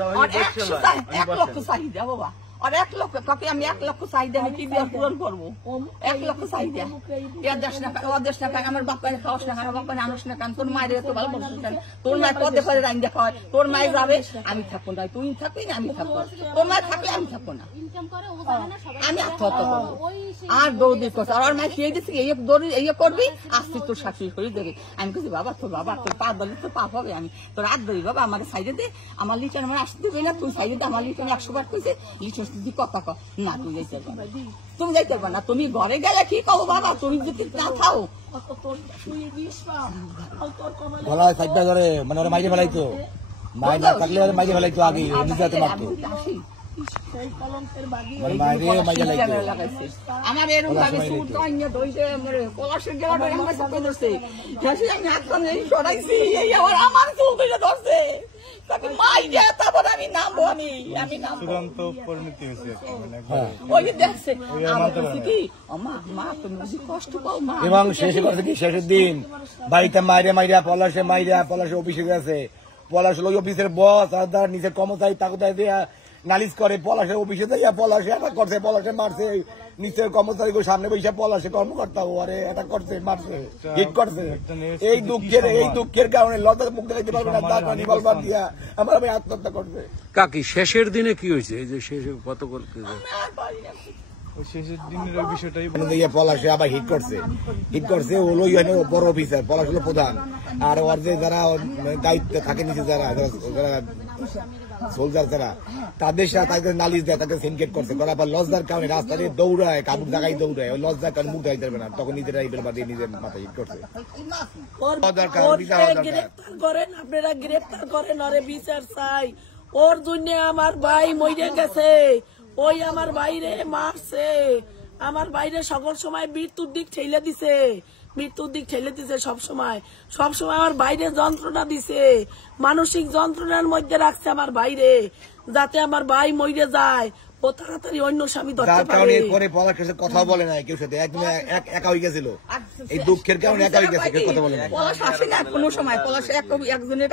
1 লক্ষ চাহিদা বাবা, আর 1 লক্ষ কাকে আমি 1 লক্ষ চাহিদা আমি কি দিয়ে পূরণ করবো? 1 লক্ষ চাহিদা দেশ না আমার বাপারে খাওয়াস না, আমার বাপারে আনস না, কারণ তোর মায়ের এত ভালো বলছিস, তোর মায়ের পদে পদে রাইন দেখা হয়, তোর মায়ের যাবে আমি থাকবো না, তুই থাকবি না আমি থাকবো, তোর মায়ের থাকলে আমি থাকবো না, আমি আত্মহত্যা করবো। আর দৌড়ি করছে আর মায়ের খেয়ে দিচ্ছি এই দৌড়ি এই করবি আসছি তোর শাশুড়ি করে দেখে। আমি বলছি বাবা তোর পা দলে তো পাপ হবে, আমি তোর হাত ধরি বাবা আমার সাইডে দে, আমার লিটার আমার আসতে দেবে না, তুই সাইডে দে, আমার লিটার 100 বার কইছে লিটার তুই কথা কর না, তুই যাইতে পারবা না, তুমি যাইতে পারবা না, তুমি ঘরে গেলে কি কবো বাবা, তুমি যদি না খাও গলায় সাইডটা ধরে মানে ওরা মাইরে ফেলাইতো, মাইরে না থাকলে মাইরে ফেলাইতো আগে নিজেতে মারতো। আমার এরকম ভাবে সুর অন্য দইতে পলাশের গেলাটা আমার সাথে ধরছে, আমি হাত কামড়ে সরাইছি, এই আবার আমার চুল ধরে ধরছে, তাকে মাই দেয়, তারপর আমি নামবো, আমি নামবো চূড়ান্ত পরিণতি হয়েছে। ওই দেখছে আমার কাছে কি মা তুমি বেশি কষ্ট পাও মা, এবং শেষে কথা কি শেষের দিন বাড়িতে মাইরা পলাশে অফিসে গেছে, পলাশ হলো অফিসের বস আর নিজের কর্মচারী তাকে দিয়া নালিশ করে, পলাশের অফিসে যাইয়া পলাশে অ্যাটাক করছে, পলাশে মারছে, নিচের কর্মচারী সামনে বসে পলাশে কর্মকর্তা আরে অ্যাটাক করছে, মারছে, হিট করছে। এই দুঃখের কারণে লজ্জার মুখ দেখাইতে পারবে না, তার পানি বলবার দিয়া আমার আমি আত্মহত্যা করছে। কাকি শেষের দিনে কি হয়েছে? এই যে শেষে গতকাল শেষের দিনের ওই বিষয়টাই পলাশে আবার হিট করছে হলো বড় অফিসার, পলাশ হলো প্রধান, আর ওর যে যারা দায়িত্বে থাকে নিচে যারা সোলজার যারা তাদের সাথে তাদের নালিশ দেয়, তাদের সিনকেট করছে, করার পর লজ্জার কারণে রাস্তাতে দৌড়ায়, কাপড় জায়গায় দৌড়ায়, ওই লজ্জার কারণে মুখ দেখাইতে পারবে না, তখন নিজেরা ইবের বাদে নিজের মাথায় হিট করছে। গ্রেপ্তার করেন আপনারা, গ্রেপ্তার করেন, ওরে বিচার চাই, ওর জন্য আমার ভাই মরে গেছে, ওই আমার বাইরে মারছে, আমার বাইরে সকল সময় মৃত্যুর দিক ঠেলে দিছে, সবসময় আমার বাইরে যন্ত্রণা দিছে, মানসিক যন্ত্রণার মধ্যে রাখছে আমার বাইরে, যাতে আমার ভাই মরে যায় ও তাড়াতাড়ি অন্য স্বামী ধরতে পারে। পরে পলাশ কাছে কথা বলে না কেউ সাথে, একদম একা হয়ে গেছিল, এই দুঃখের কারণে একা হয়ে গেছে, কেউ কথা বলে না। পলাশ আসে না কোনো সময়, পলাশ একজনের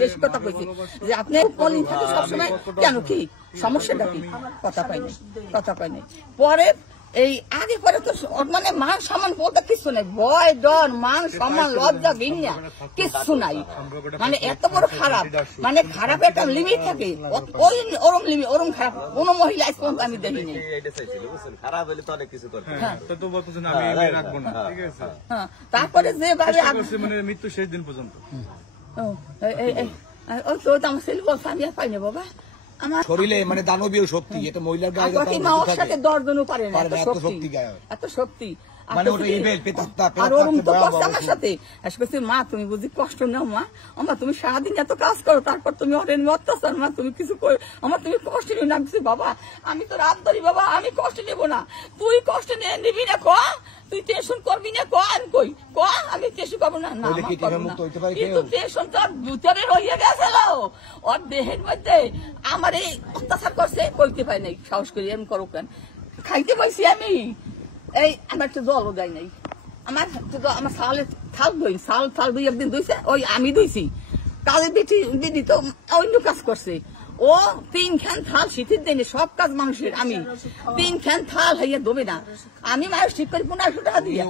বেশি কথা কইছে যে আপনি বলেন থাকে সবসময়, কেন কি সমস্যাটা কি, কথা পাইনি পরে এই আগে পরে তো মানে মান সম্মান বলতে কিছু নাই, ভয় ডর মান সম্মান লজ্জা ঘৃণা কিছু নাই, মানে এত বড় খারাপ, মানে খারাপ একটা লিমিট থাকে, ওরম লিমিট ওরম খারাপ কোন মহিলা আজ পর্যন্ত আমি দেখিনি। তারপরে যে মৃত্যু শেষ দিন পর্যন্ত আমার ছেলে বলছে আমি আর পাইনি বাবা, আমার শরীরে মানে দানবীয় শক্তি, এটা মহিলার গায়ে সাথে 10 জনও পারে না, এত শক্তি মানে ওটা ইভেল পেতাত্তা আর ওরম তো কষ্ট আমার সাথে আসছে। মা তুমি বুঝি কষ্ট নাও মা, আমার তুমি সারাদিন এত কাজ করো, তারপর তুমি অরেন অত্যাচার, মা তুমি কিছু আমার তুমি কষ্ট নিও না। কিছু বাবা আমি তো রাত ধরি বাবা, আমি কষ্ট নেবো না, তুই কষ্ট নিবি না, তুই টেনশন করবি না, আমি কই আমি টেনশন করবো না, কিন্তু টেনশন তো ভিতরে রয়ে গেছিল, ওর দেহের মধ্যে আমার এই অত্যাচার করছে, কইতে পাই নাই, সাহস করি এমন করো কেন, খাইতে পাইছি আমি, এই আমার একটু জলও দেয় নাই, আমার সালে থাল দুই একদিন ধুইছে, ওই আমি ধুইছি, কালের দিদি তো অন্য কাজ করছে, ও 3 খান থাল শীতের দিনে সব কাজ মানুষের, আমি 3 খান থাল হইয়া দেবে না, আমি মানুষ ঠিক করি 1500 টাকা দিয়ে।